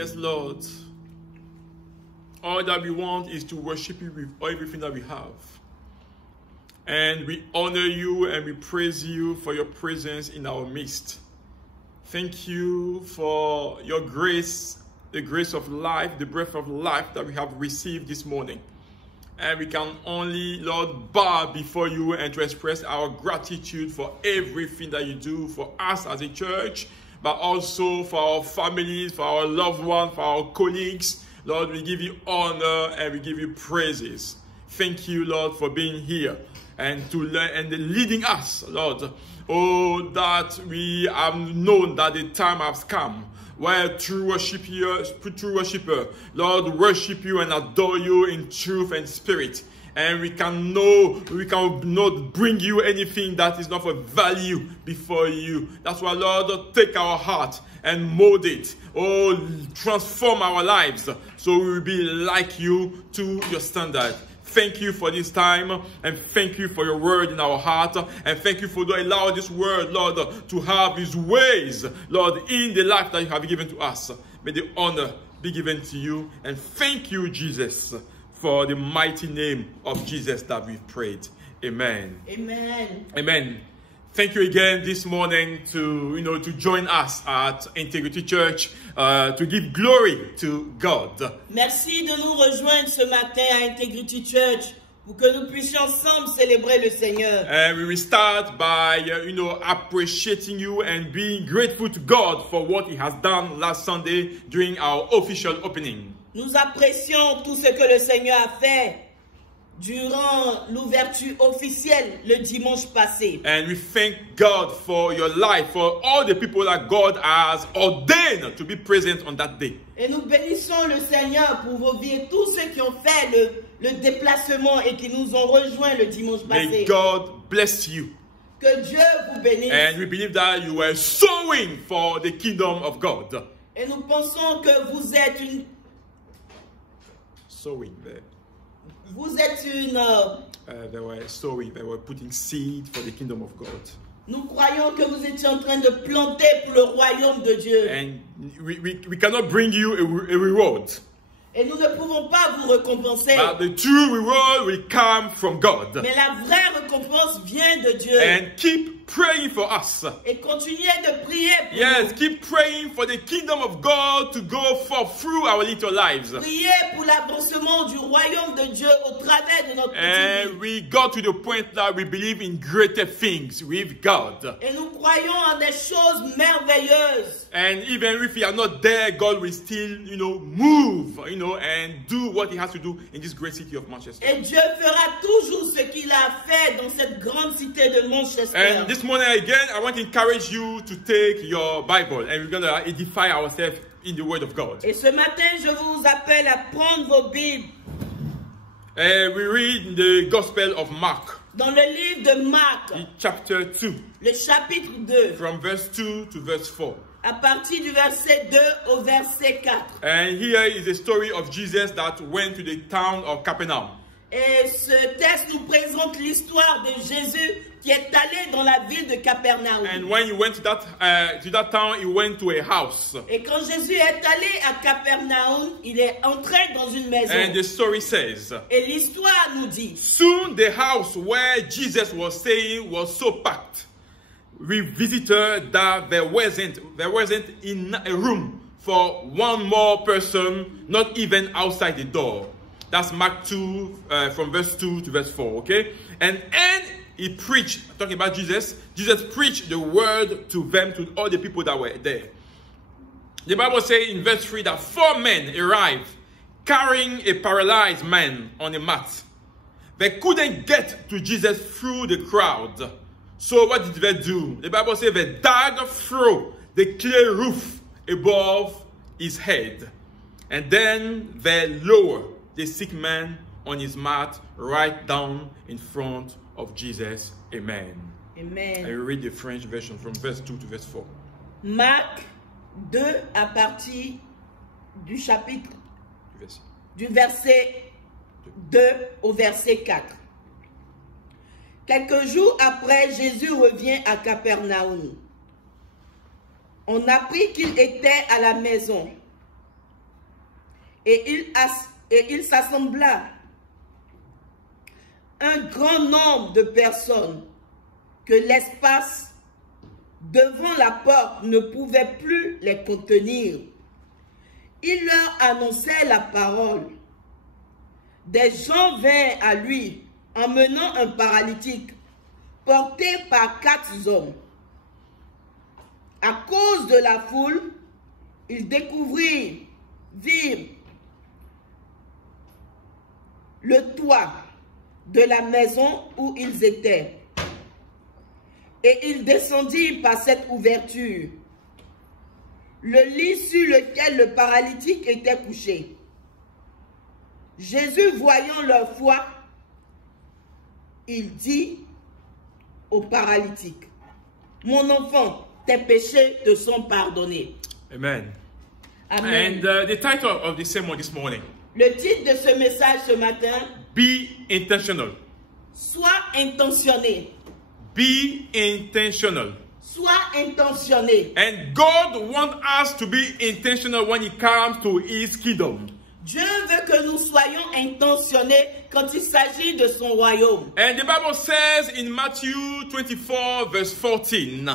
Yes, Lord. All that we want is to worship you with everything that we have. And we honor you and we praise you for your presence in our midst. Thank you for your grace, the grace of life, the breath of life that we have received this morning. And we can only, Lord, bow before you and to express our gratitude for everything that you do for us as a church, but also for our families, for our loved ones, for our colleagues. Lord, we give you honor and we give you praises. Thank you, Lord, for being here and leading us, Lord. Oh, that we have known that the time has come where true worshiper, Lord, worship you and adore you in truth and spirit. And we cannot bring you anything that is not of value before you. That's why, Lord, take our heart and mold it. Oh, transform our lives so we will be like you to your standard. Thank you for this time, and thank you for your word in our heart, and thank you for allowing this word, Lord, to have his ways, Lord, in the life that you have given to us. May the honor be given to you, and thank you, Jesus, for the mighty name of Jesus that we've prayed. Amen. Amen. Amen. Thank you again this morning to join us at Integrity Church to give glory to God. Merci de nous rejoindre ce matin à Integrity Church pour que nous puissions ensemble célébrer le Seigneur. And we will start by appreciating you and being grateful to God for what he has done last Sunday during our official opening. Nous apprécions tout ce que le Seigneur a fait durant l'ouverture officielle le dimanche passé. And we thank God for your life, for all the people that God has ordained to be present on that day. Et nous bénissons le Seigneur pour vos vies et tous ceux qui ont fait le déplacement et qui nous ont rejoints le dimanche passé. May God bless you. Que Dieu vous bénisse. And we believe that you were sowing for the kingdom of God. Et nous pensons que vous êtes une... Sowing there. Vous êtes une... They were sowing, they were putting seed for the kingdom of God. Nous croyons que vous étiez en train de planter pour le royaume de Dieu. And we cannot bring you a reward. Et nous ne pouvons pas vous récompenser. But the true reward will come from God. Mais la vraie récompense vient de Dieu. And keep praying for us. Et continuez de prier pour yes, nous. keep praying for the kingdom of God to go forth through our little lives. Priez pour l'avancement du royaume de Dieu au travers de notre And vie. we got to the point that we believe in greater things with God. Et nous croyons en des choses merveilleuses. And even if we are not there, God will still, move, and do what he has to do in this great city of Manchester. Et Dieu fera toujours ce qu'il a fait dans cette grande cité de Manchester. And this morning again, I want to encourage you to take your Bible and we're going to edify ourselves in the Word of God. Et ce matin, je vous appelle à prendre vos Bibles. We read in the Gospel of Mark. Dans le livre de Marc, Chapter 2. le chapitre 2. From verse 2 to verse 4. À partir du verset 2 au verset 4. And here is the story of Jesus that went to the town of Capernaum. Et ce texte nous présente l'histoire de Jésus qui est allé dans la ville de Capernaum. And when he went to that town, he went to a house. Et quand Jésus est allé à Capernaum, il est entré dans une maison. And the story says, Et l'histoire nous dit, soon the house where Jesus was staying was so packed with visitors that there wasn't in a room for one more person, not even outside the door. That's Mark 2, from verse 2 to verse 4, okay? And he preached, talking about Jesus preached the word to them, to all the people that were there. The Bible says in verse 3 that 4 men arrived carrying a paralyzed man on a mat. They couldn't get to Jesus through the crowd. So what did they do? The Bible says they dug through the clay roof above his head. And then they lowered the sick man on his mat right down in front of Jesus. Amen. Amen. I will read the French version from verse 2 to verse 4. Marc 2 à partir du chapitre du verset 2 au verset 4. Quelques jours après, Jésus revient à Capernaum. On apprit qu'il était à la maison. Et il s'assembla un grand nombre de personnes que l'espace devant la porte ne pouvait plus les contenir. Il leur annonçait la parole. Des gens vinrent à lui, emmenant un paralytique, porté par 4 hommes. À cause de la foule, ils virent le toit de la maison où ils étaient. Et ils descendirent par cette ouverture le lit sur lequel le paralytique était couché. Jésus, voyant leur foi, il dit au paralytique, « Mon enfant, tes péchés te sont pardonnés. » Amen. Amen. And the title of the sermon this morning, Le titre de ce message ce matin, Be Intentional. Sois intentionné. Be intentional. Sois intentionné. And God wants us to be intentional when it comes to His kingdom. Dieu veut que nous soyons intentionnés quand il s'agit de son royaume. And the Bible says in Matthew 24 verse 14.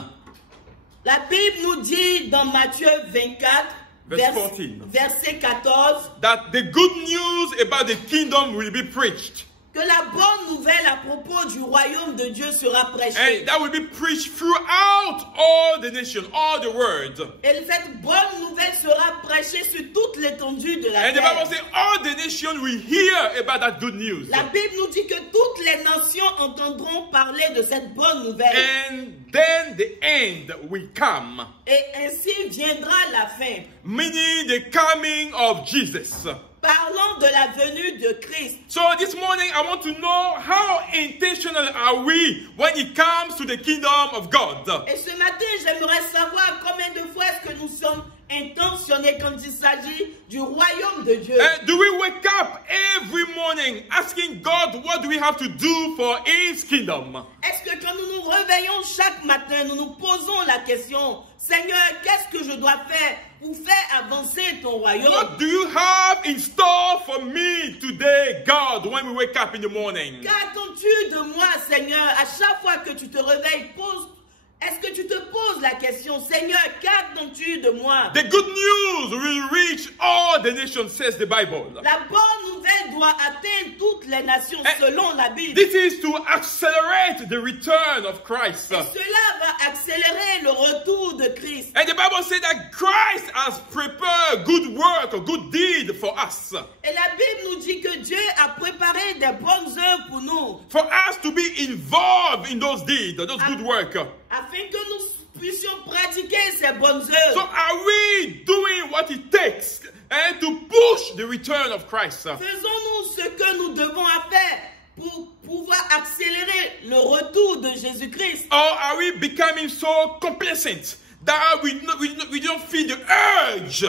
La Bible nous dit dans Matthieu 24, verset 14, that the good news about the kingdom will be preached. Que la bonne nouvelle à propos du royaume de Dieu sera prêchée. And that will be preached throughout all the nation, all the world. Et cette bonne nouvelle sera prêchée sur toute l'étendue de la And the terre. Bible says all the nation will hear about that good news. La Bible nous dit que toutes les nations entendront parler de cette bonne nouvelle. And then the end will come. Et ainsi viendra la fin. Meaning the coming of Jesus. Parlons de la venue de Christ. So this morning I want to know how intentional are we when it comes to the kingdom of God. Et ce matin, j'aimerais savoir combien de fois est-ce que nous sommes intentionnés quand il s'agit du royaume de Dieu. Do we wake up every morning asking God what do we have to do for His kingdom? Est-ce que quand nous nous réveillons chaque matin, nous nous posons la question, Seigneur, qu'est-ce que je dois faire pour faire avancer ton royaume? What do you have in store for me today, God, when we wake up in the morning? Qu'attends-tu de moi, Seigneur? À chaque fois que tu te réveilles, est-ce que tu te poses la question, Seigneur, qu'attends-tu de moi? The good news will reach all the nations, says the Bible. La bonne nouvelle doit atteindre toutes les nations selon la Bible. This is to accelerate the return of Christ. Et cela va accélérer le retour de Christ. And the Bible says that Christ has prepared good work, a good deed for us. Et la Bible nous dit que Dieu a préparé des bonnes œuvres pour nous. For us to be involved in those deeds, those good work. Afin que nous puissions pratiquer ces bonnes œuvres. So are we doing what it takes and to push the return of Christ? Faisons-nous ce que nous devons faire pour pouvoir accélérer le retour de Jésus-Christ? Or are we becoming so complacent that we don't feel the urge,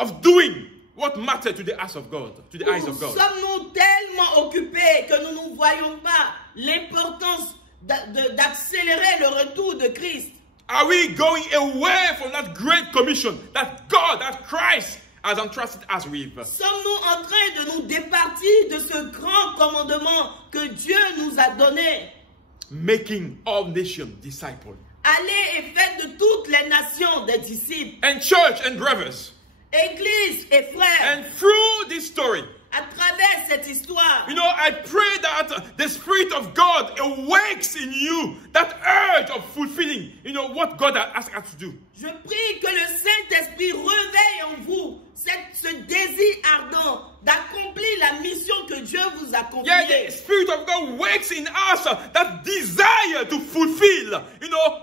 of doing what matters to the eyes of God, to the eyes of God? Sommes-nous tellement occupés que nous ne voyons pas l'importance d'accélérer le retour de Christ? Are we going away from that great commission that God, that Christ has entrusted us with? Sommes-nous en train de nous départir de ce grand commandement que Dieu nous a donné? Making all nations disciples. Allez et faites de toutes les nations des disciples. And church and brothers. Église et frères. And through this story, à travers cette histoire, I pray that the Spirit of God awakes in you that urge of fulfilling, what God has asked us to do. Je prie que le Saint-Esprit réveille en vous ce désir ardent d'accomplir la mission que Dieu vous a confiée. Yeah, the Spirit of God wakes in us that desire to fulfill,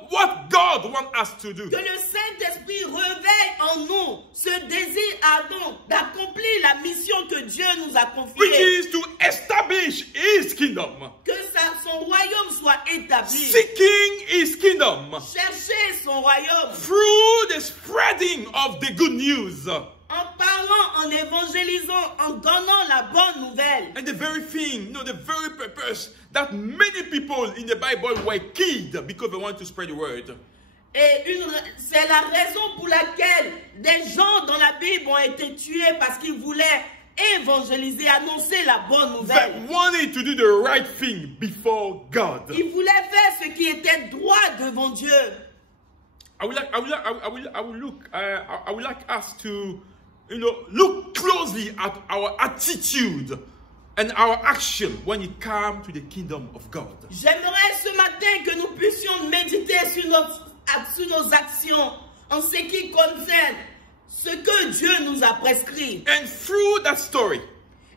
what God wants us to do. Que le Saint-Esprit réveille en nous ce désir ardent d'accomplir la mission que Dieu nous a confiée. Which is to establish His kingdom. Que son royaume soit établi. Seeking His kingdom. Chercher son royaume. Through the spreading of the good news. En parlant, en évangélisant, en donnant la bonne nouvelle. And the very thing, the very purpose that many people in the Bible were killed because they want to spread the word. Et c'est la raison pour laquelle des gens dans la Bible ont été tués parce qu'ils voulaient évangéliser, annoncer la bonne nouvelle. They wanted to do the right thing before God. Ils voulaient faire ce qui était droit devant Dieu. I would like us to, look closely at our attitude and our action when it comes to the kingdom of God. J'aimerais ce matin que nous puissions méditer sur nos actions en ce qui concerne ce que Dieu nous a prescrit. And through that story,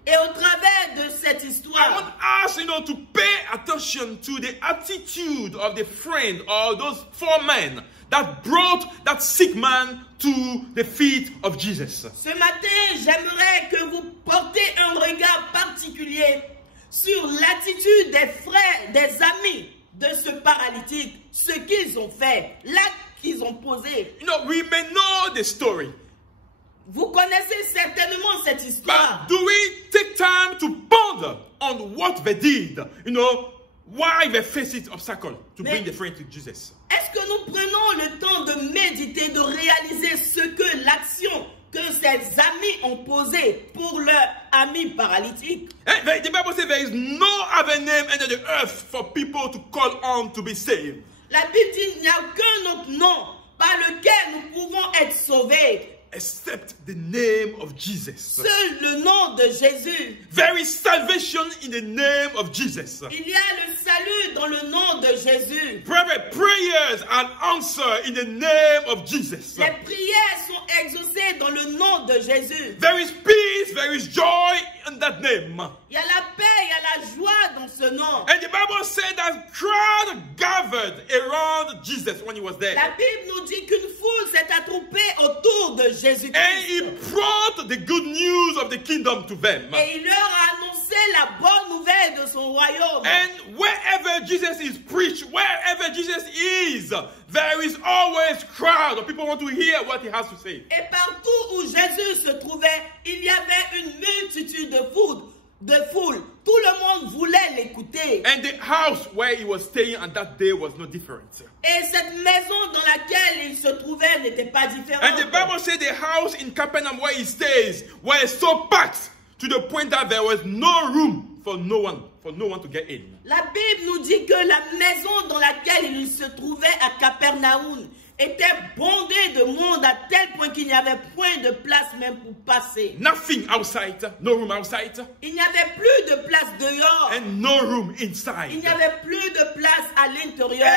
et au travers de cette I histoire, want us, to pay attention to the attitude of the friend or those 4 men that brought that sick man to the feet of Jesus. Ce matin, j'aimerais que vous portez un regard particulier sur l'attitude des frères, des amis de ce paralytique, ce qu'ils ont fait, l'acte qu'ils ont posé. We may know the story. Vous connaissez certainement cette histoire. But do we take time to ponder on what they did? Why they faced obstacle to bring the friend to Jesus? Est-ce que nous prenons le temps de méditer, de réaliser ce que l'action que ses amis ont posée pour leur ami paralytique? The Bible says there is no other name under the earth for people to call on to be saved. La Bible dit qu'il n'y a aucun autre nom par lequel nous pouvons être sauvés. Except the name of Jesus. Seul le nom de Jésus. There is salvation in the name of Jesus. Il y a le salut dans le nom de Jésus. Prayers are answered in the name of Jesus. Les prières sont exaucées dans le nom de Jésus. There is peace, there is joy in that name. Il y a la paix, il y a la joie dans ce nom. And the Bible said that crowd gathered around Jesus when he was there. La Bible nous dit qu'une foule s'est attroupée autour de Jésus-Christ. And he brought the good news of the kingdom to them. Et il leur a annoncé la bonne nouvelle de son royaume. And wherever Jesus is preached, wherever Jesus is, there is always crowd of people who want to hear what he has to say. Et partout où Jésus se trouvait, il y avait une multitude de foule. Tout le monde voulait l'écouter. And the house where he was staying on that day was no different. Et cette maison dans laquelle il se trouvait n'était pas différente. And the Bible said the house in Capernaum where he stays was so packed to the point that there was no room for no one to get in. La Bible nous dit que la maison dans laquelle il se trouvait à Capernaum était bondée de monde à tel point qu'il n'y avait point de place même pour passer. Nothing outside, no room outside. Il n'y avait plus de place dehors. And no room inside. Il n'y avait plus de place à l'intérieur.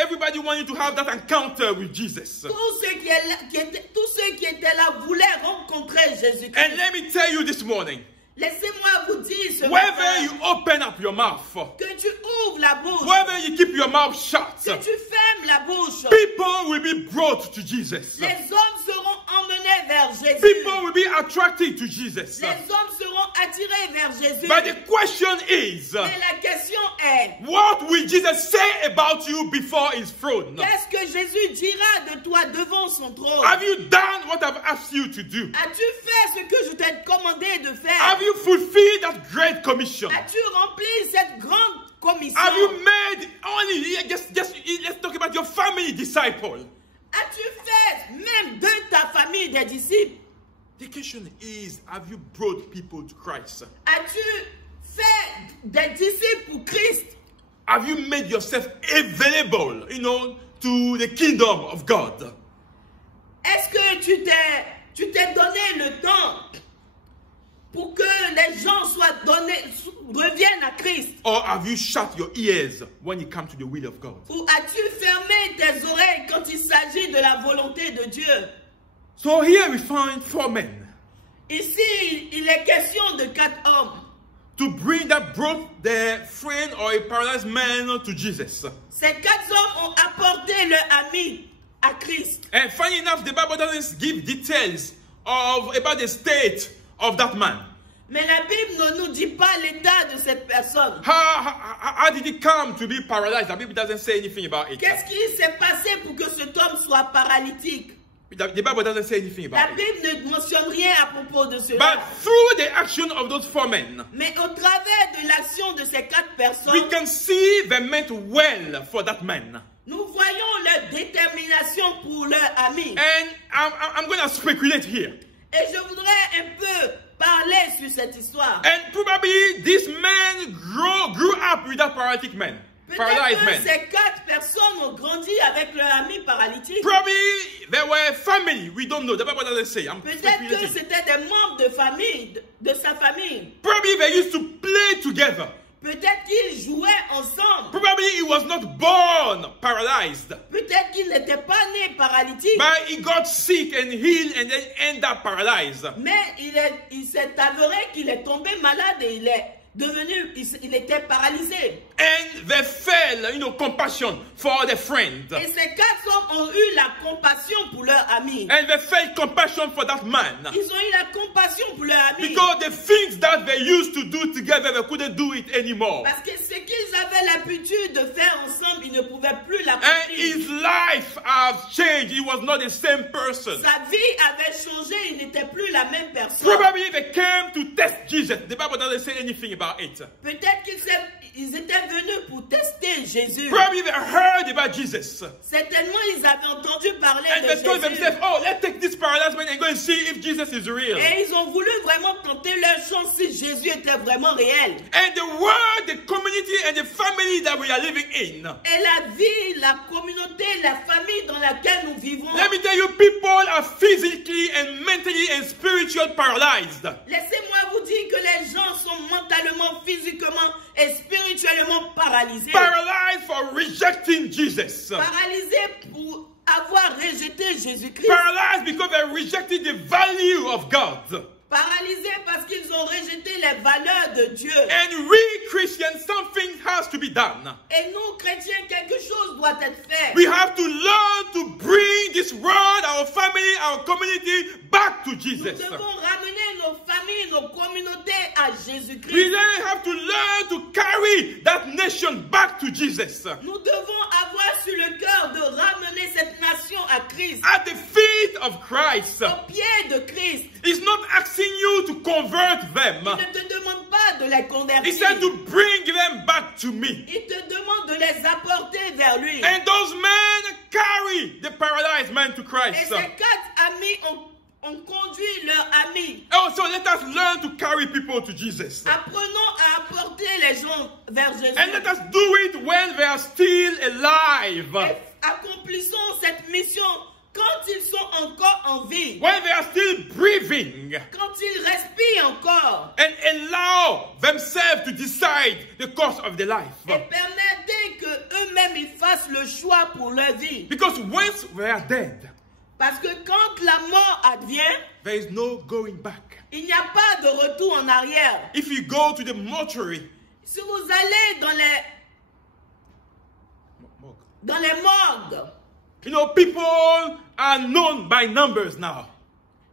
Everybody wanted to have that encounter with Jesus. Tous ceux qui étaient là voulaient rencontrer Jésus-Christ. And let me tell you this morning. Laissez-moi vous dire ce whether matin, you open up your mouth, que tu ouvres la bouche, whether you keep your mouth shut, que tu fermes la bouche, people will be brought to Jesus. les hommes seront emmenés vers Jésus. People will be attracted to Jesus. Les hommes seront attirés vers Jésus. But the question is, Mais la question est, what will Jesus say about you before his throne? qu'est-ce que Jésus dira de toi devant son trône? Have you done what I've asked you to do? As-tu fait ce que je t'ai commandé de faire? Have you fulfilled that great commission? As-tu rempli cette grande commission? Have you made only, let's talk about your family disciple. As-tu fait même de ta famille des disciples? The question is, have you brought people to Christ? As-tu fait des disciples pour Christ? Have you made yourself available, to the kingdom of God? Est-ce que tu t'es donné le temps pour que les gens reviennent à Christ? Or have you shut your ears when it comes to the will of God? Ou as-tu fermé tes oreilles quand il s'agit de la volonté de Dieu? So here we find 4 men. Ici, il est question de 4 hommes. To brought their friend or a paralyzed man to Jesus. Ces 4 hommes ont apporté leur ami à Christ. And funny enough, the Bible doesn't give details about the state of that man. Mais la Bible ne nous dit pas l'état de cette personne. How did he come to be paralyzed? The Bible doesn't say anything about it. Qu'est-ce qui s'est passé pour que cet homme soit paralytique? The Bible doesn't say anything about La it. Bible ne mentionne rien à propos de cela. But through the action of those 4 men, Mais au travers de l'action de ces 4 personnes, we can see they meant well for that man. nous voyons leur détermination pour leur ami. And I'm going to speculate here. Et je voudrais un peu parler sur cette histoire. And probably this man grew up with that paralytic man. Paralyzed Peut-être man. que ces 4 personnes ont grandi avec leur ami paralytique. Probably they were family. We don't know. The Bible doesn't say. I'm Peut-être que speculating. c'était des membres de famille, de sa famille. Probably they used to play together. Peut-être qu'ils jouaient ensemble. Probably he was not born paralyzed. Peut-être qu'il n'était pas né paralytique. But he got sick and healed and then ended up paralyzed. Mais il s'est avéré qu'il est tombé malade et il était paralysé. And they felt, compassion for their friend. Et ces 4 hommes ont eu la compassion pour leur ami. And they felt compassion for that man. Ils ont eu la compassion pour leur ami. Because the things that they used to do together, they couldn't do it anymore. Parce que ce qu'ils avaient l'habitude de faire ensemble, ils ne pouvaient plus And l'accomplir. his life has changed. He was not the same person. Sa vie avait changé, il n'était plus la même personne. Probably they came to test Jesus. The Bible doesn't say anything about it. Peut-être qu'ils étaient venus pour tester Jésus. Probably they heard about Jesus. Certainement, ils avaient entendu parler And de they told Jésus. themselves, oh, let's take this paralyzed man and go and see if Jesus is real. Et ils ont voulu vraiment tenter leur chance si Jésus était vraiment réel. And the world, the community, and the family that we are living in. Et la vie, la communauté, la famille dans laquelle nous vivons. Let me tell you, people are physically and mentally and spiritually paralyzed. Laissez-moi vous dire que les gens sont mentalement, physiquement et spirituellement paralysés. Paralyzed for rejecting Jesus. Paralysés pour avoir rejeté Jésus-Christ. Paralyzed because they rejected the value of God. Paralysés parce qu'ils ont rejeté les valeurs de Dieu. And we Christians, something has to be done. Et nous, chrétiens, quelque chose doit être fait. We have to learn to bring this world, our family, our community back to Nous Jesus. devons ramener nos familles, nos communautés à We Jésus-Christ. then have to learn to carry that nation back to Jesus. Nous devons avoir sur le cœur de ramener cette nation à Christ. At the feet of Christ. Au pied de Christ. He's not asking you to convert them. Il ne te demande pas de les He convertir. said to bring them back to me. Il te demande de les apporter vers lui. And those men carry the paralyzed man to Et Christ. ces 4 amis ont conduit leur ami. Oh, so let us learn to carry people to Jesus. Apprenons à apporter les gens vers Jésus. And let us do it when they are still alive. Et accomplissons cette mission quand ils sont encore en vie. When they are still breathing. Quand ils respirent encore. And allow themselves to decide the course of their life. Et permettez qu'eux-mêmes ils fassent le choix pour leur vie. Because once they are dead, Parce que quand la mort advient, there is no going back. il n'y a pas de retour en arrière. If you go to the mortuary, Si vous allez dans les morgues, people are known by numbers now.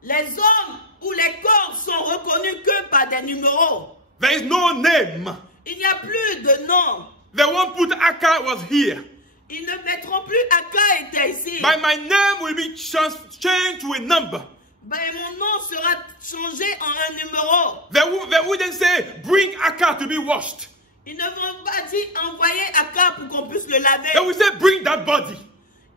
les hommes ou les corps sont reconnus que par des numéros. There is no name. Il n'y a plus de nom. They won't put Aka was here. Ils ne mettront plus Aka était ici. But my name will be changed to a number. Ben, mon nom sera changé en un numéro. They wouldn't say, bring Aka to be washed. Ils ne vont pas dire envoyer Aka pour qu'on puisse le laver. They will say, bring that body.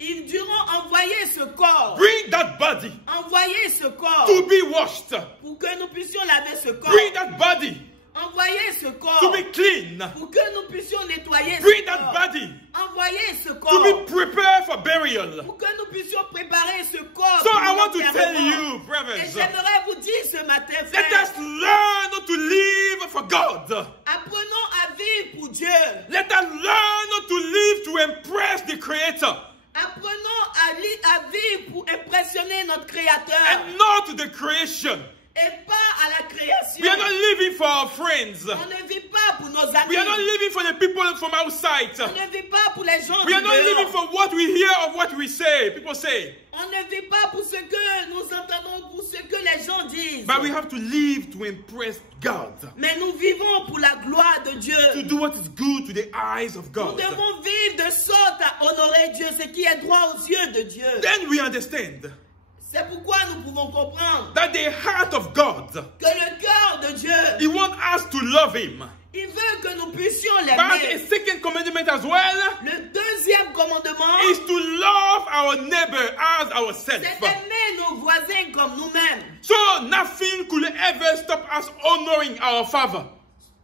Ils diront envoyer ce corps. Bring that body Envoyer ce corps. to be washed. Pour que nous puissions laver ce corps. Bring that body Envoyer ce corps. to be clean. Pour que nous puissions nettoyer ce Bring that corps. body Envoyer ce to corps. be prepared for burial. Pour que nous puissions préparer ce corps. So pour I want to tell l'enterrement. you, Et brothers, j'aimerais vous dire ce matin, let frère, us learn to live for God. apprenons à vivre pour Dieu. Let us learn to live to impress the Creator Apprenons à vivre pour impressionner notre Créateur and not the creation. et pas à la création. We are not living for our friends. On ne vit pas pour nos amis. We are not living for the people from outside. On ne vit pas pour les gens We du are not living dehors. for what we hear or what we say. People say. On ne vit pas pour ce que nous entendons, pour ce que les gens disent. But we have to live to impress God. Mais nous vivons pour la gloire de Dieu. To do what is good to the eyes of Nous God. devons vivre de sorte à honorer Dieu, ce qui est droit aux yeux de Dieu. Then we understand C'est pourquoi nous pouvons comprendre that the heart of God, que le cœur de Dieu, He wants us to love Him. il veut que nous puissions But a l'aimer. second commandment as well Le deuxième commandement, is to love our neighbor as ourselves. C'est aimer nos voisins comme nous-mêmes. So nothing could ever stop us honoring our Father.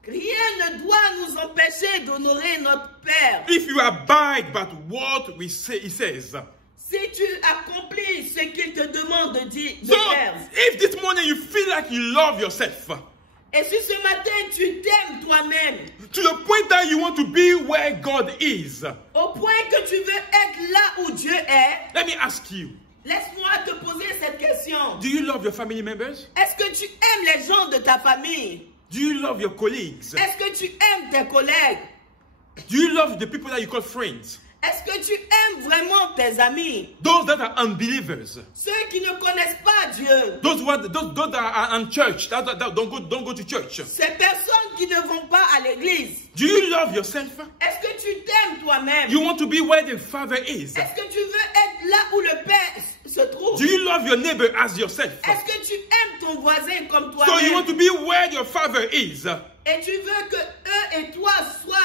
Rien ne doit nous empêcher d'honorer notre Père. If you abide by what we say, he says. Si tu accomplis ce qu'il te demande de So faire. if this morning you feel like you love yourself, Et si ce matin tu t'aimes toi-même, to the point that you want to be where God is, au point que tu veux être là où Dieu est, let me ask you, laisse-moi te poser cette question. do you love your family members? Est-ce que tu aimes les gens de ta famille? Do you love your colleagues? Est-ce que tu aimes tes collègues? Do you love the people that you call friends? Est-ce que tu aimes vraiment tes amis? Those that are unbelievers. Ceux qui ne connaissent pas Dieu. Those that are unchurched, that don't go to church. Ces personnes qui ne vont pas à l'église. Do you love yourself? Est-ce que tu t'aimes toi-même? You want to be where the Father is. Est-ce que tu veux être là où le Père se trouve? Do you love your neighbor as yourself? Est-ce que tu aimes ton voisin comme So you want toi-même? to be where your Father is. Et tu veux que eux et toi soient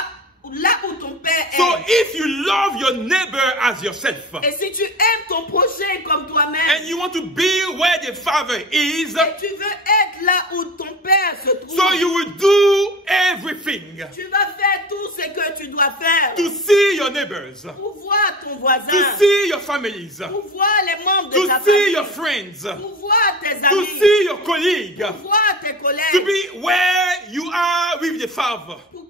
là où ton Père est. So if you love your neighbor as yourself, Et si tu aimes ton prochain comme and toi-même, you want to be where the Father is, et tu veux être là où ton Père se trouve, so you will do everything tu vas faire tout ce que tu dois faire to see your neighbors, pour voir ton voisin, to see your families, pour voir les membres de to ta see famille, your friends, pour voir tes to amis, see your colleagues, pour voir tes to collègues, be where you are with the Father. pour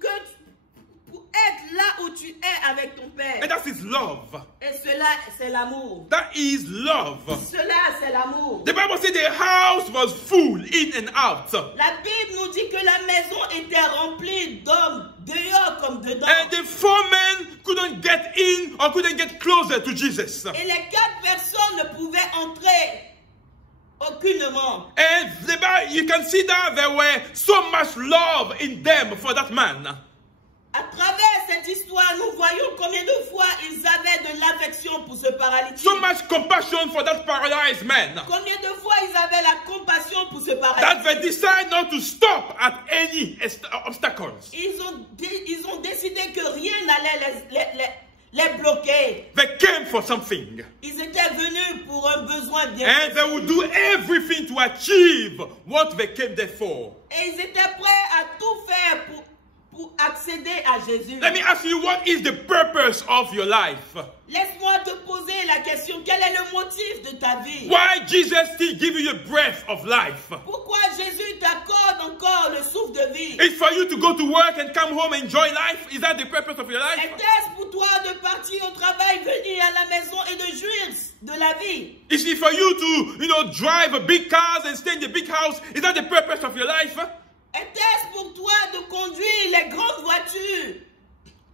être là où tu es avec ton Père. And that is love. Et cela, c'est l'amour. That is love. Cela, c'est l'amour. The Bible said the house was full in and out. La Bible nous dit que la maison était remplie d'hommes, dehors comme dedans. And the 4 men couldn't get in or couldn't get closer to Jesus. Et les 4 personnes ne pouvaient entrer aucunement. And you can see that there were so much love in them for that man. À travers cette histoire, nous voyons combien de fois ils avaient de l'affection pour ce paralytique. So much compassion for that paralyzed man Combien de fois ils avaient la compassion pour ce that paralytique. they decided not to stop at any obstacles. Ils ont décidé que rien n'allait les bloquer. They came for something. Ils étaient venus pour un besoin bien And they would do everything to achieve what they came there for. Et ils étaient prêts à tout faire pour accéder à Jésus. Let me ask you, what is the purpose of your life? Laisse-moi te poser la question, quel est le motif de ta vie? Why Jesus still give you a breath of life? Pourquoi Jésus t'accorde encore le souffle de vie? It's for you to go to work and come home and enjoy life? Is that the purpose of your life? Était-ce pour toi de partir au travail, venir à la maison et de jouir de la vie? Is it for you to, drive a big cars and stay in the big house? Is that the purpose of your life? Était-ce pour toi de conduire les grandes voitures?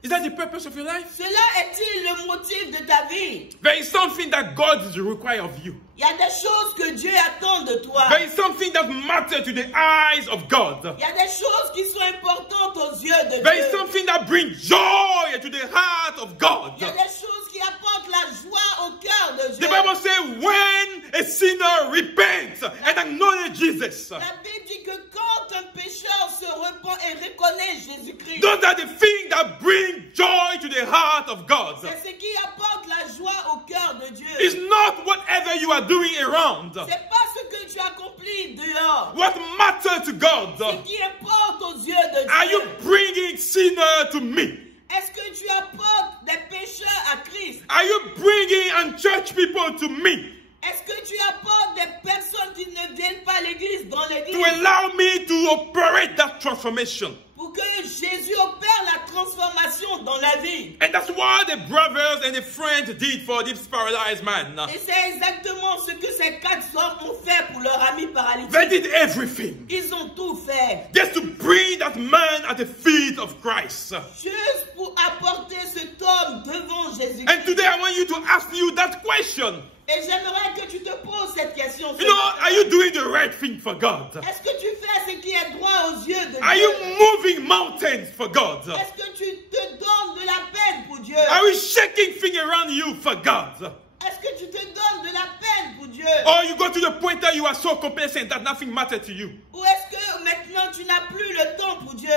Is that the purpose of your life? Cela est-il le motif de ta vie? There is something that God is required of you. Il y a des choses que Dieu attend de toi. There is something that matters to the eyes of God. Il y a des choses qui sont importantes aux yeux de There is Dieu. something that brings joy to the heart of God. Il y a des choses qui apportent la joie au cœur de The Dieu. Bible says when a sinner repents and acknowledges Jesus, La Bible dit que quand un pécheur se repent et reconnaît Jésus-Christ, those are the things that bring joy to the heart of God. c'est ce qui apporte la joie au cœur de Dieu. It's not whatever you are doing around. C'est pas ce que tu accomplis dehors. What matters to God? Ce qui importe aux yeux de Dieu. Are you bringing sinner to me? Est-ce que tu apportes des pécheurs à Christ? Are you bringing unchurched people to me? Est-ce que tu apportes des personnes qui ne viennent pas à l'église dans To l'église allow me to operate that transformation. pour que Jésus opère la transformation dans la vie? And that's what the brothers and the friends did for this paralyzed man. Et c'est exactement ce que ces 4 hommes ont fait pour leur ami They paralytique. did everything Ils ont tout fait. just to bring that man at the feet of Christ. Juste pour apporter cet homme devant Jésus. And today I want you to ask you that question. Et j'aimerais que tu te poses cette question. You know, are you doing the right thing for God? Est-ce que tu fais ce qui est droit aux yeux de Are you Dieu? moving mountains for God? Est-ce que tu te donnes de la peine pour Dieu? Are you shaking things around you for God? Est-ce que tu te donnes de la peine pour Dieu? Or you go to the point that you are so complacent that nothing matters to you? Ou est-ce que maintenant tu n'as plus le temps pour Dieu?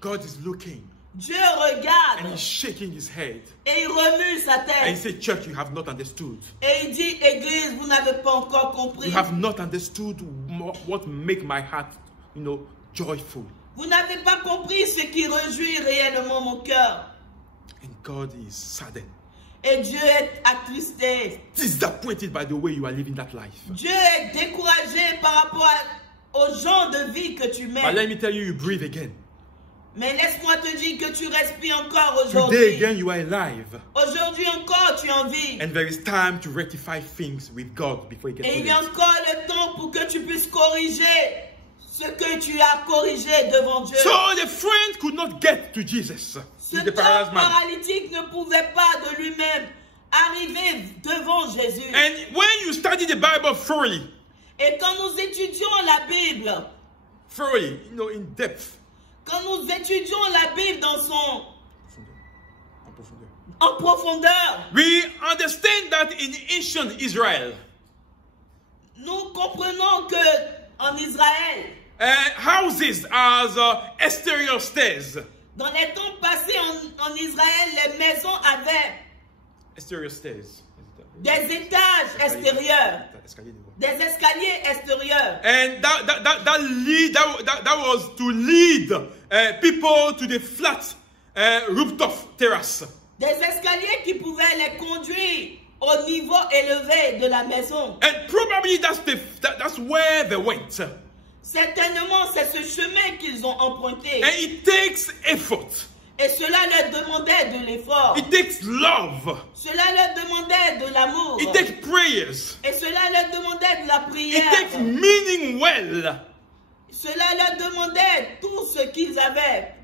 God is looking Dieu and regarde he's shaking his head. et il remue sa And he tête. said, church, you have not understood. Et il dit, Église, vous n'avez pas encore compris. You have not understood what make my heart, joyful. Vous n'avez pas compris ce qui réjouit réellement mon cœur. And God is saddened, Et Dieu est attristé. disappointed by the way you are living that life. Dieu est découragé par rapport au genre de vie que tu But mènes. let me tell you, you breathe again. Mais laisse-moi te dire que tu respires encore Today aujourd'hui. again, you are alive. Aujourd'hui encore, tu es en vie. And there is time to rectify things with God before you get Et to il y a it. encore le temps pour que tu puisses corriger ce que tu as corrigé devant Dieu. So the friend could not get to Jesus, Ce the paralyzed homme man. paralytique ne pouvait pas de lui-même arriver devant Jésus. And when you study the Bible thoroughly, Et quand nous étudions la Bible, in depth, quand nous étudions la Bible dans son en profondeur, en profondeur, we understand that in ancient Israel, nous comprenons que en Israël, houses as exterior stairs. dans les temps passés en Israël, les maisons avaient Exterior stairs. des étages extérieurs, des escaliers extérieurs. And that was to lead people to the flat rooftop terrace. Des escaliers qui pouvaient les conduire au niveau élevé de la maison. And probably that's where they went. Certainement, c'est ce chemin qu'ils ont emprunté. And it takes effort. Et cela leur demandait de l'effort. It takes love. Cela leur demandait de l'amour. It takes prayers. Et cela leur demandait de la It prière. takes meaning well. Cela leur demandait tout ce qu'ils avaient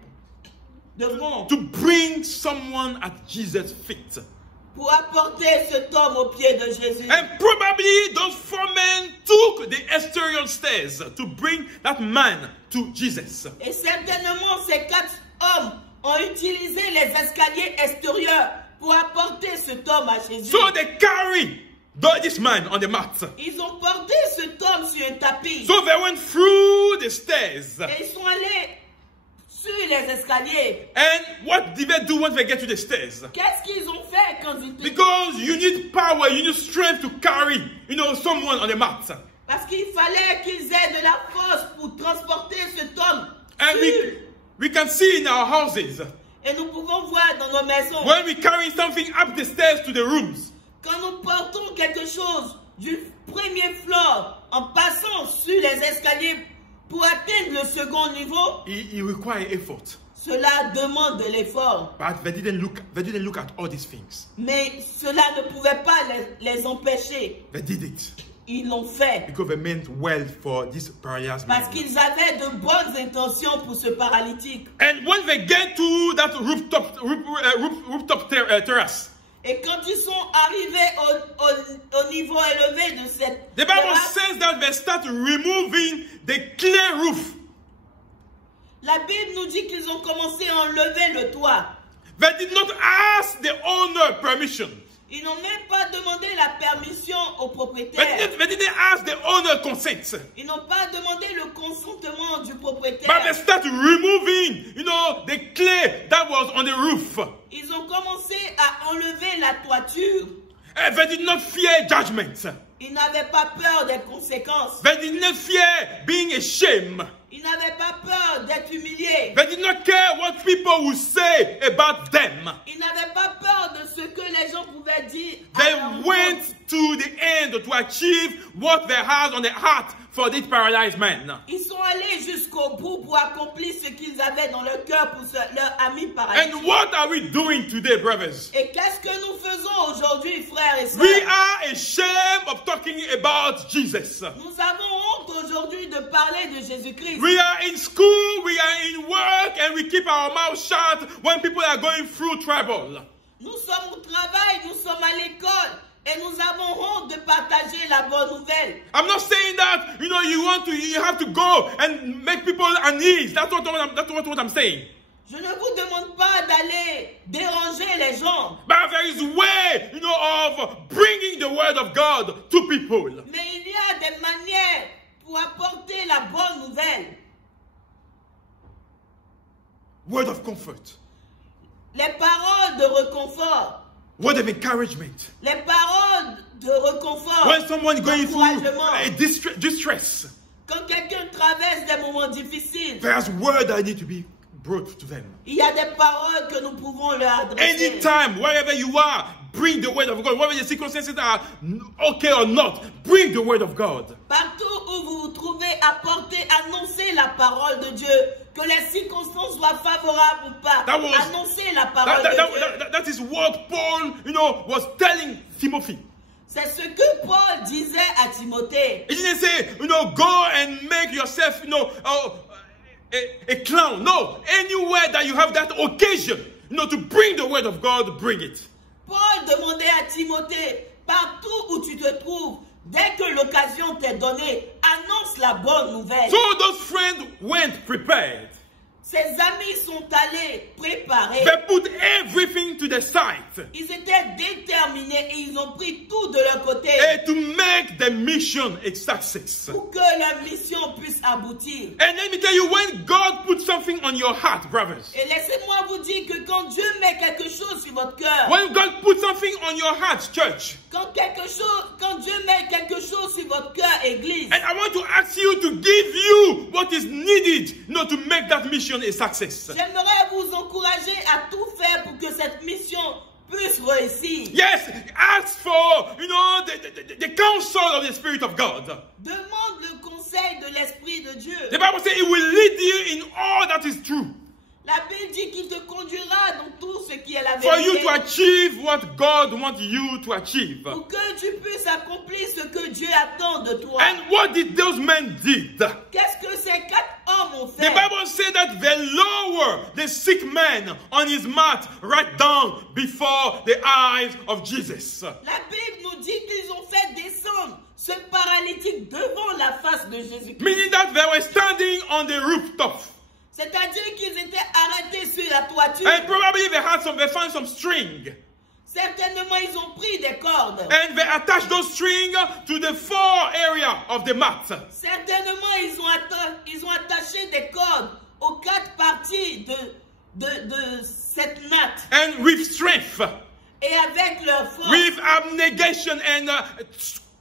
devant To bring someone at Jesus' feet. pour apporter cet homme au pied de Jésus. And probably those 4 men took the exterior stairs to bring that man to Jesus. Et certainement, ces 4 hommes ont utilisé les escaliers extérieurs pour apporter cet homme à Jésus. So they carry this man on the mat. Ils ont porté cet homme sur un tapis. So they went through the stairs. Et ils sont allés sur les escaliers. And what did they do once they get to the stairs? Qu'est-ce qu'ils ont fait quand ils étaient... Because you need power, you need strength to carry, someone on the mat. Parce qu'il fallait qu'ils aient de la force pour transporter cet homme. And we can see in our houses, Et nous pouvons voir dans nos maisons, when we carry something up the stairs to the rooms, quand nous portons quelque chose du premier floor en passant sur les escaliers pour atteindre le second niveau, it requires effort. cela demande de l'effort. But they didn't look at all these things. Mais cela ne pouvait pas les empêcher. They did it Ils l'ont fait because they meant well for this paralyzed parce man. qu'ils avaient de bonnes intentions pour ce paralytique. And when they get to that rooftop terrace, Et quand ils sont arrivés au niveau élevé de cette the Bible terrasse, says that they start removing the clay roof. la Bible nous dit qu'ils ont commencé à enlever le toit. They did not ask the owner permission. Ils n'ont même pas demandé la permission au propriétaire. They didn't ask the owner consent. Ils n'ont pas demandé le consentement du But they propriétaire. start removing, the clay that was on the roof. Ils ont commencé à enlever la toiture. And they did not fear judgment. Ils n'avaient pas peur des conséquences. They did not fear being ashamed. Ils n'avaient pas peur d'être humiliés. They did not care what people would say about them. Ils n'avaient pas peur de ce que les gens pouvaient dire. They went to the end to achieve what they had on their heart for this paralyzed man. Ils sont allés jusqu'au bout pour accomplir ce qu'ils avaient dans leur cœur pour leur ami paralytique. And what are we doing today, brothers? Et qu'est-ce que nous faisons aujourd'hui, frères et We sœurs? are ashamed of talking about Jesus. Nous avons honte aujourd'hui de parler de Jésus-Christ. We are in school, we are in work, and we keep our mouth shut when people are going through trouble. Nous sommes au travail, nous sommes à l'école. Et nous avons honte de partager la bonne nouvelle. I'm not saying that, you have to go and make people uneasy. That's what I'm saying. Je ne vous demande pas d'aller déranger les gens. But there is a way, of bringing the word of God to people. Mais il y a des manières pour apporter la bonne nouvelle. Word of comfort. Les paroles de réconfort. Word of encouragement. Les paroles de réconfort. When someone going through d'encouragement. a distress, Quand quelqu'un traverse des moments difficiles, there's word that need to be brought to them. il y a des paroles que nous pouvons leur adresser. Anytime, wherever you are, bring the word of God. Whether the circumstances are okay or not, bring the word of God. Partout où vous vous trouvez, apportez, annoncez la parole de Dieu. Que les circonstances soient favorables ou pas. Annoncez la parole de Dieu. That is what Paul, was telling Timothy. C'est ce que Paul disait à Timothée. He didn't say, go and make yourself, a clown. No, anywhere that you have that occasion, to bring the word of God, bring it. Paul demandait à Timothée, partout où tu te trouves, dès que l'occasion t'est donnée, annonce la bonne nouvelle. So those friends went prepared. Ses amis sont allés préparés. They put everything to the side. Ils étaient déterminés et ils ont pris tout de leur côté. And to make the mission a success. Pour que la mission puisse aboutir. And let me tell you, when God puts something on your heart, brothers. Et laissez-moi vous dire que quand Dieu met quelque chose sur votre cœur. When God puts something on your heart, church. Quand Dieu met quelque chose sur votre cœur, église. And I want to ask you to give you what is needed, to make that mission a success. J'aimerais vous encourager à tout faire pour que cette mission puisse réussir. Yes, ask for, the counsel of the Spirit of God. Demande le conseil de l'Esprit de Dieu. The Bible says it will lead you in all that is true. La Bible dit qu'il te conduira dans tout ce qui est la vérité. For you to achieve what God wants you to achieve. Pour que tu puisses accomplir ce que Dieu attend de toi. And what did those men did? Qu'est-ce que ces 4 hommes ont fait? The Bible said that they lower the sick man on his mat right down before the eyes of Jesus. La Bible nous dit qu'ils ont fait descendre ce paralytique devant la face de Jésus-Christ. Meaning that they were standing on the rooftop. C'est-à-dire qu'ils étaient arrêtés sur la toiture. And probably they found some string. Certainement, ils ont pris des cordes. And they attached those strings to the 4 area of the mat. Certainement, ils ont attaché des cordes aux 4 parties de cette natte. And with strength. Et avec leur force. With abnegation and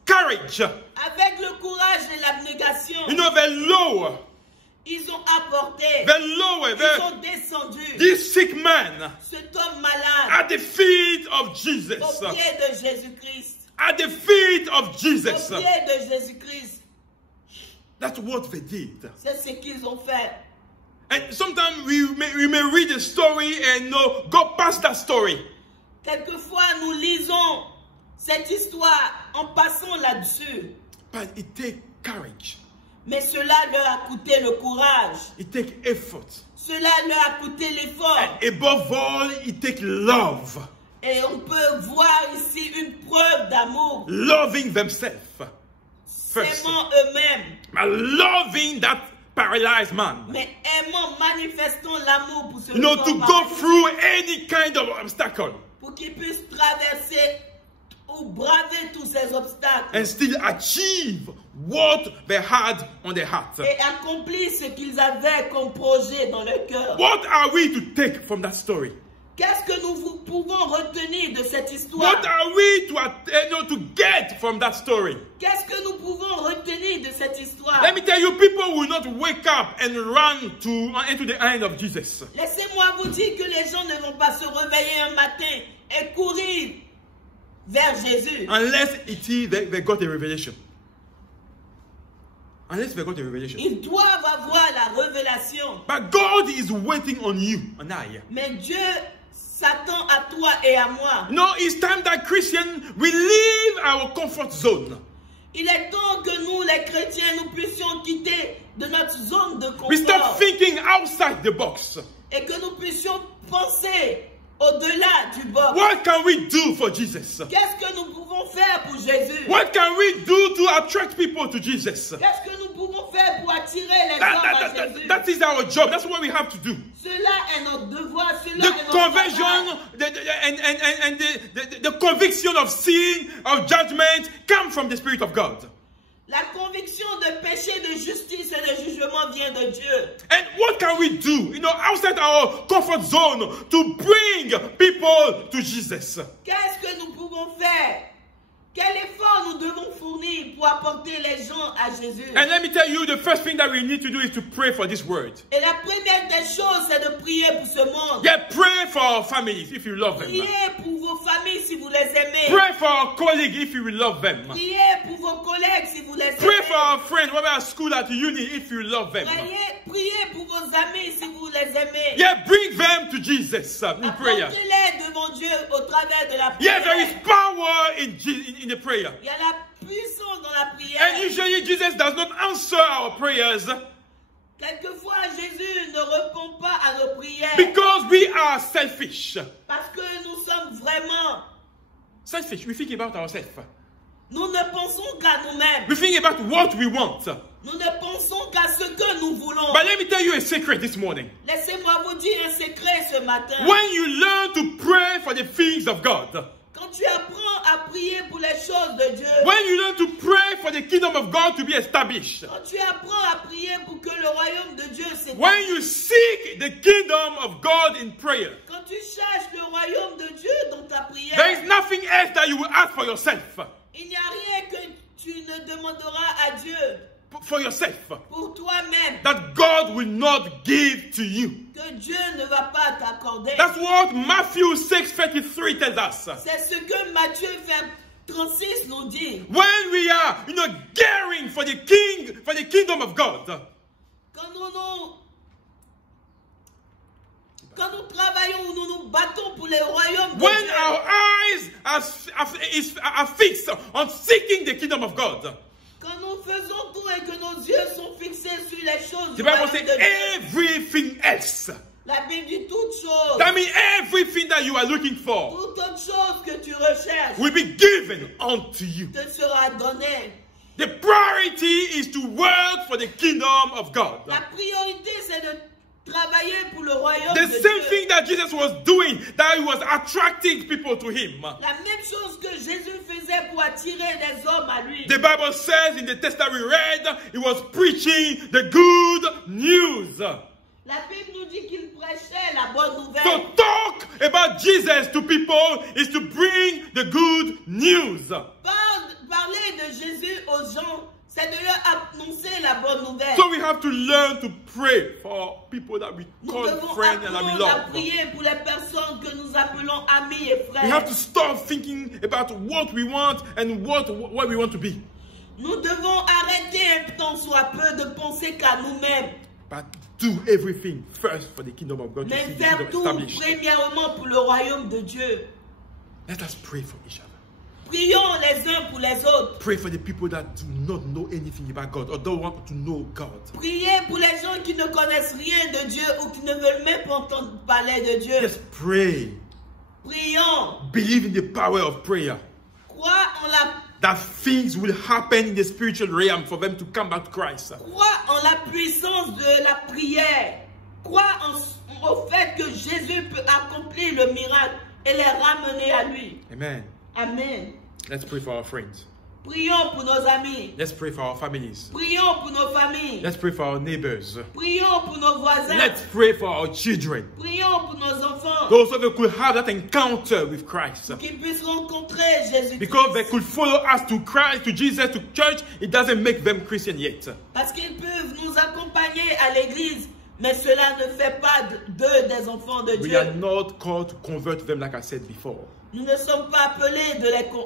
courage. Avec le courage et l'abnégation. They lower. Ils ont apporté. Ils sont descendus. This sick man. Cet homme malade. At the feet of Jesus. Au pied de Jésus-Christ. At the feet of Jesus. Au pied de Jésus-Christ. That's what they did. C'est ce qu'ils ont fait. And sometimes we may read a story and go past that story. Quelquefois, nous lisons cette histoire en passant là-dessus. But it takes courage. Mais cela leur a coûté le courage. It takes effort. Cela leur a coûté l'effort. And above all, it takes love. Et on peut voir ici une preuve d'amour. Loving themselves first. Aimant eux-mêmes. But loving that paralyzed man. Mais aimant, manifestant l'amour pour ce to go through any kind of obstacle. Pour qu'ils puissent traverser ou braver tous ces obstacles. And still achieve what they had on their heart. Et accomplir ce qu'ils avaient comme projet dans leur cœur. What are we to take from that story? Qu'est-ce que nous pouvons retenir de cette histoire? What are we to get from that story? Qu'est-ce que nous pouvons retenir de cette histoire? Let me tell you, people will not wake up and run into the hand of Jesus. Laissez-moi vous dire que les gens ne vont pas se réveiller un matin et courir vers Jésus. Unless they got a revelation. Unless they got a revelation. Ils doivent avoir la révélation. But God is waiting on you and I. Mais Dieu s'attend à toi et à moi. No, it's time that Christians we leave our comfort zone. Il est temps que nous, les chrétiens, nous puissions quitter de notre zone de confort. We start thinking outside the box. Et que nous puissions penser au-delà du box. What can we do for Jesus? Qu'est-ce que nous pouvons faire pour Jésus? What can we do to attract people to Jesus? Qu'est-ce que nous pouvons faire pour attirer les hommes à Jésus? That is our job. That's what we have to do. Cela est notre devoir. Cela The est notre conversion and the conviction of sin, of judgment, come from the Spirit of God. La conviction de péché, de justice et de jugement vient de Dieu. And what can we do, outside our comfort zone to bring people to Jesus? Qu'est-ce que nous pouvons faire? Quel effort nous devons fournir pour apporter les gens à Jésus? And let me tell you, the first thing that we need to do is to pray for this word. Et la première des choses, c'est de prier pour ce monde. Yeah, pray for our families if you love them. Priez pour vos familles si vous les aimez. Pray for our colleagues if you will love them. Priez pour vos collègues si vous les aimez. Pray for our friends, whether at school, at uni, if you love them. Priez pour vos amis si vous les aimez. Yeah, bring them to Jesus in prayer. Apportez-les devant Dieu au travers de la prière. Yeah, there is power in the prayer. Il y a la puissance dans la prière. And usually Jesus does not answer our prayers Quelquefois, Jésus ne répond pas à nos prières. because we are selfish. Parce que nous sommes vraiment... Selfish. We think about ourselves. Nous ne pensons qu'à nous-mêmes. We think about what we want. Nous ne pensons qu'à ce que nous voulons. But let me tell you a secret this morning. Laissez-moi vous dire un secret ce matin. When you learn to pray for the things of God, Quand tu apprends à prier pour les choses de Dieu, when you learn to pray for the kingdom of God to be established, quand tu apprends à prier pour que le royaume de Dieu s'établisse, when you seek the kingdom of God in prayer, quand tu cherches le royaume de Dieu dans ta prière, there is nothing else that you will ask for yourself. il n'y a rien que tu ne demanderas à Dieu For yourself. pour toi-même That God will not give to you. que Dieu ne va pas t'accorder. That's what Matthew 6:33 tells us. C'est ce que Matthieu 36 nous dit. When we are, gearing for the kingdom of God, Quand nous travaillons, nous nous battons pour le royaume de when Dieu. our eyes are fixed on seeking the kingdom of God, Quand nous faisons tout et que nos yeux sont fixés sur les choses the du Bible royaume says de Dieu, everything else. la Bible dit toute chose, That means everything that you are looking for toute autre chose que tu recherches will be given unto you. te sera donnée. The priority is to work for the kingdom of God. La priorité, c'est de travailler pour le royaume The de same Dieu. thing that Jesus was doing, that he was attracting people to him. La même chose que Jésus faisait pour attirer des hommes à lui. The Bible says in the text that we read, he was preaching the good news. La Bible nous dit qu'il prêchait la bonne nouvelle. So talk about Jesus to people is to bring the good news. Parler de Jésus aux gens, c'est de leur annoncer la bonne nouvelle. So we have to learn to pray for people that we Nous call devons friends and that we apprendre à love. prier pour les personnes que nous appelons amis et We have frères. to stop thinking about what we want and what we want to be. Nous devons arrêter un temps soit peu de penser qu'à nous-mêmes, But do everything first for the kingdom of God to mais see the faire kingdom tout established. premièrement pour le royaume de Dieu. Let us pray for each other. Prions les uns pour les autres. Pray for the people that do not know anything about God or don't want to know God. Priez pour les gens qui ne connaissent rien de Dieu ou qui ne veulent même pas entendre parler de Dieu. Just pray. Prions. Believe in the power of prayer. Crois en la That things will happen in the spiritual realm for them to come back to Christ. Crois en la puissance de la prière. Crois au fait que Jésus peut accomplir le miracle et les ramener à lui. Amen. Amen. Let's pray for our friends. Prions pour nos amis. Let's pray for our families. Prions pour nos familles. Let's pray for our neighbors. Prions pour nos voisins. Let's pray for our children. Prions pour nos enfants. Those that could have that encounter with Christ. Qu'ils puissent rencontrer Jésus-Christ. Because they could follow us to Christ, to Jesus, to church, it doesn't make them Christian yet. Parce qu'ils peuvent nous accompagner à l'église. Mais cela ne fait pas d'eux des enfants de We Dieu. are not called to convert them like I said before. Nous ne sommes pas appelés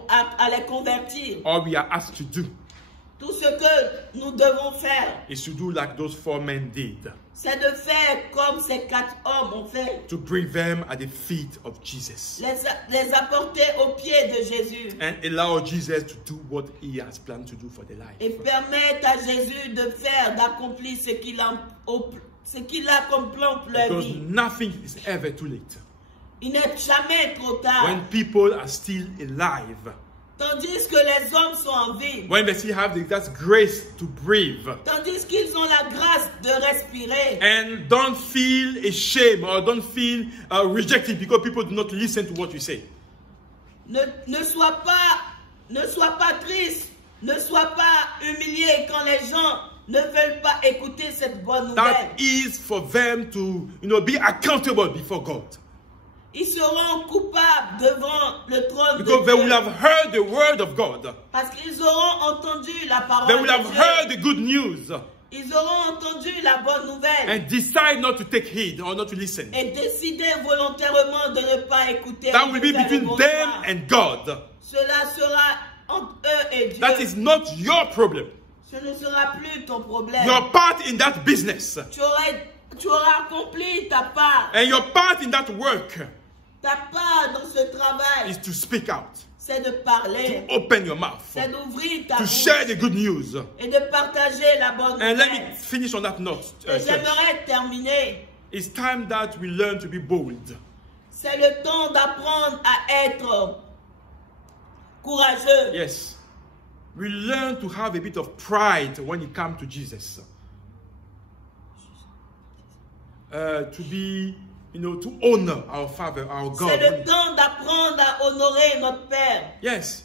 à les convertir. All we are asked to do Tout ce que nous devons faire, is to do like those 4 men did. c'est de faire comme ces 4 hommes ont fait. To bring them at the feet of Jesus. Les apporter aux pieds de Jésus. And allow Jesus to do what he has planned to do for their life. Et permettre à Jésus de faire, d'accomplir ce qu'il a comme plan pour leur Because vie. nothing is ever too late. Il n'est jamais trop tard. When people are still alive. Tandis que les hommes sont en vie. When they still have that grace to breathe. Tandis qu'ils ont la grâce de respirer. And don't feel ashamed or don't feel rejected because people do not listen to what you say. Ne sois pas triste Ne sois pas humilié quand les gens ne veulent pas écouter cette bonne nouvelle. That is for them to, be accountable before God. Ils seront coupables devant le trône de Because they will Dieu. have heard the word of God. Parce qu'ils auront entendu la parole They will de have Dieu. heard the good news Ils auront entendu la bonne nouvelle. and decide not to take heed or not to listen. Et décider volontairement de ne pas écouter. That et will de be faire le between bon them choix. and God. Cela sera entre eux et Dieu. That is not your problem. Ce ne sera plus ton problème. Your part in that business Tu auras accompli ta part. and your part in that work Ta part dans ce travail, is to speak out, c'est de parler. open your mouth, C'est d'ouvrir ta to bouche share the good news. et de partager la bonne And let me nouvelle. finish on that note. Et Church. j'aimerais terminer. It's time that we learn to be bold. C'est le temps d'apprendre à être courageux. Yes. We learn to have a bit of pride when it comes to Jesus. To be, to honor our Father, our God. C'est le temps d'apprendre à honorer notre Père. Yes.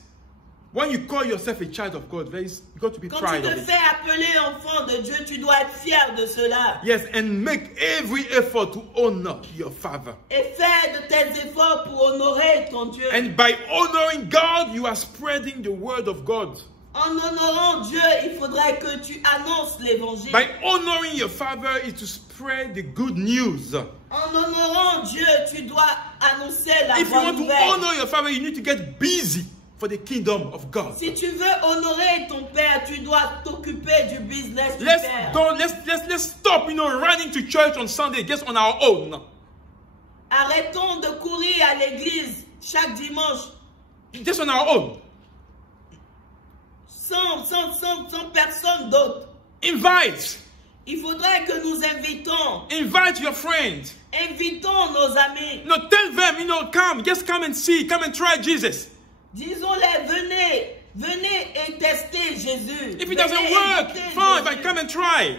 When you call yourself a child of God, you've got to be Quand proud tu of te it. fais appeler enfant de Dieu, tu dois être fier de cela. Yes, and make every effort to honor your Father. Et fais de tes efforts pour honorer ton Dieu. And by honoring God, you are spreading the word of God. En honorant Dieu, il faudrait que tu annonces l'évangile. By honoring your Father is to spread the good news. En honorant Dieu, tu dois annoncer la If you bonne want to nouvelle. honor your Father, you need to get busy for the kingdom of God. Si tu veux honorer ton Père, tu dois t'occuper du business du Père. Let's stop, running to church on Sunday just on our own. Arrêtons de courir à l'église chaque dimanche Just on our own. sans personne d'autre. Invite. Il faudrait que nous Invite your friends. invitons nos amis. Tell them, come, just come and see, come and try Jesus. Disons-les, venez et testez Jésus. If it doesn't work, fine, but come and try.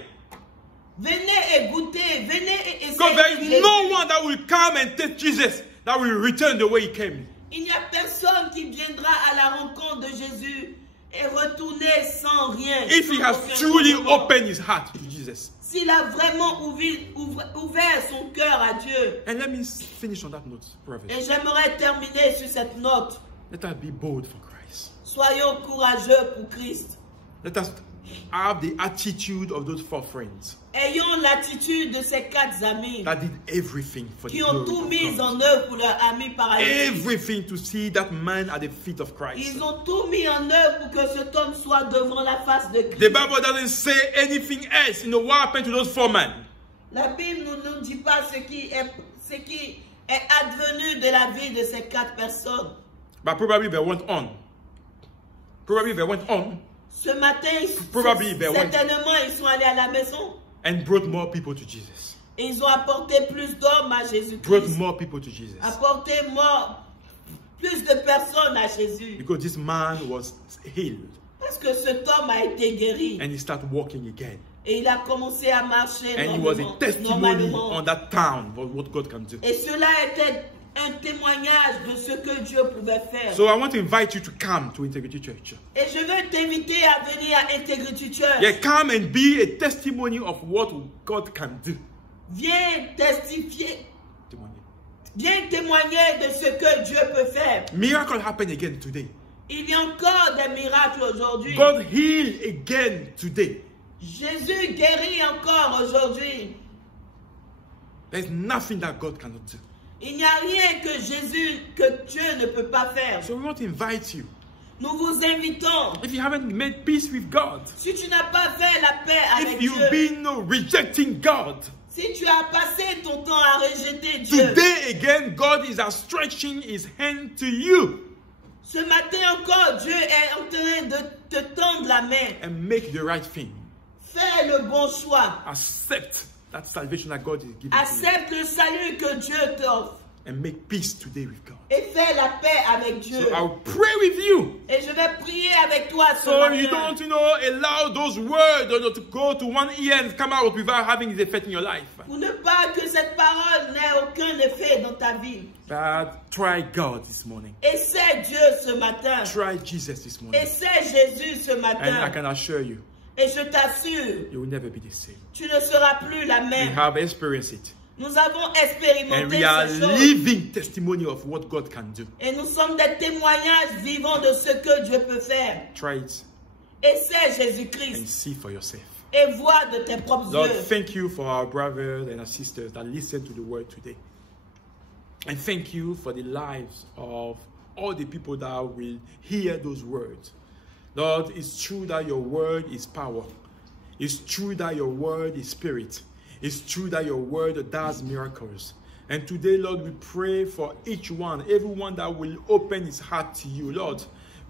Venez et goûtez, venez et Because there essayez. is no one that will come and take Jesus that will return the way he came. Il n'y a personne qui viendra à la rencontre de Jésus et retourner sans rien. If he sans has aucun truly changement. opened his heart to Jesus. S'il a vraiment ouvert son cœur à Dieu. And let me finish on that note, Prophet. Et j'aimerais terminer sur cette note. Let us be bold for Christ. Soyons courageux pour Christ. Let us have the attitude of those 4 friends Ayons l'attitude de ces 4 amis that did everything for the qui ont tout glory mis of God. en œuvre pour leur ami paralysé. Everything to see that man at the feet of Christ. Ils ont tout mis en œuvre pour que cet homme soit devant la face de Christ. The Bible doesn't say anything else. What happened to those 4 men? La Bible ne nous dit pas ce qui est advenu de la vie de ces 4 personnes. But probably they went on. Ce matin, Probably they went- certainement, ils sont allés à la maison And brought more people to Jesus. et ils ont apporté plus d'hommes à Brought Jésus-Christ. more people to Jesus. Apporté plus de personnes à Jésus. Because this man was healed. Parce que cet homme a été guéri. And he started walking again. Et il a commencé à marcher And he was a testimony normalement. on that town of what God can do. Et cela était un témoignage de ce que Dieu pouvait faire. So I want to invite you to come to Integrity Church. Et je veux t'inviter à venir à Integrity Church. Yeah, come and be a testimony of what God can do. Viens testifier. Viens témoigner de ce que Dieu peut faire. Miracle happened again today. Il y a encore des miracles aujourd'hui. God healed again today. Jésus guérit encore aujourd'hui. There's nothing that God cannot do. Il n'y a rien que Dieu ne peut pas faire. So we want to invite you. Nous vous invitons. If you haven't made peace with God, Si tu n'as pas fait la paix avec if Dieu, you've been rejecting God, si tu as passé ton temps à rejeter Dieu, today again God is stretching his hand to you ce matin encore, Dieu est en train de te tendre la main. and make the right thing. Fais le bon choix. Accept that salvation that God is giving to you. Accepte le salut que Dieu t'offre. and make peace today with God. Et fais la paix avec Dieu. So I'll pray with you. Et je vais prier avec toi ce So matin. you don't, allow those words to go to one ear and come out without having the effect in your life. Pour ne pas que cette parole n'ait aucun effet dans ta vie. But try God this morning. Essaie Dieu ce matin. Try Jesus this morning. Essaie Jésus ce And I matin. can assure you, Et je t'assure, you will never be the same. tu ne seras plus la We même. have experienced it. Nous avons And expérimenté we are ces choses. living testimony of what God can do. Et nous sommes des témoignages vivants de ce que Dieu peut faire. Try it Essaie and Jésus-Christ see for yourself. et vois de tes propres Lord, yeux. thank you for our brothers and our sisters that listen to the word today. And thank you for the lives of all the people that will hear those words. Lord, it's true that your word is power. It's true that your word is spirit. It's true that your word does miracles. And today, Lord, we pray for each one, everyone that will open his heart to you, Lord.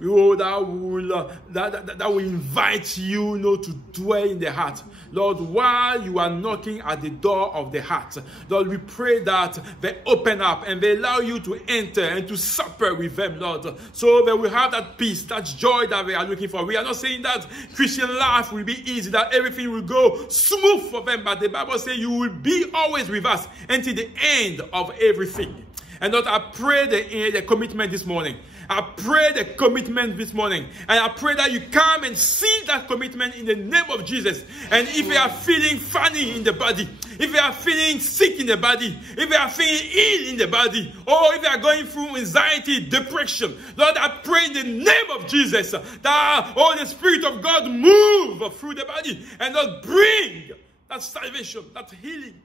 That will invite you, to dwell in the heart. Lord, while you are knocking at the door of the heart, Lord, we pray that they open up and they allow you to enter and to supper with them, Lord. So they will have that peace, that joy that we are looking for. We are not saying that Christian life will be easy, that everything will go smooth for them, but the Bible says you will be always with us until the end of everything. And Lord, I pray the commitment this morning. I pray the commitment this morning. And I pray that you come and see that commitment in the name of Jesus. And if you are feeling funny in the body, if you are feeling sick in the body, if you are feeling ill in the body, or if you are going through anxiety, depression, Lord, I pray in the name of Jesus that, the Spirit of God move through the body and Lord, bring that salvation, that healing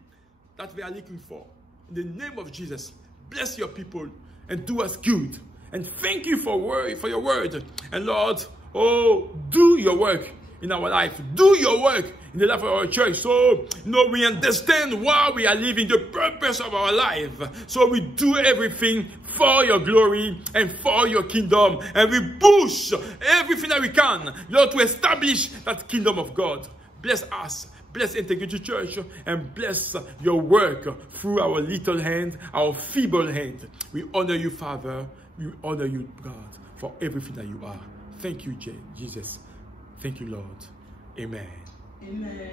that we are looking for. In the name of Jesus, bless your people and do us good. And thank you for your word. And Lord, do your work in our life. Do your work in the life of our church. So, we understand why we are living, the purpose of our life. So we do everything for your glory and for your kingdom. And we push everything that we can, Lord, to establish that kingdom of God. Bless us. Bless Integrity Church and bless your work through our little hand, our feeble hand. We honor you, Father. We honor you, God, for everything that you are. Thank you, Jesus. Thank you, Lord. Amen. Amen.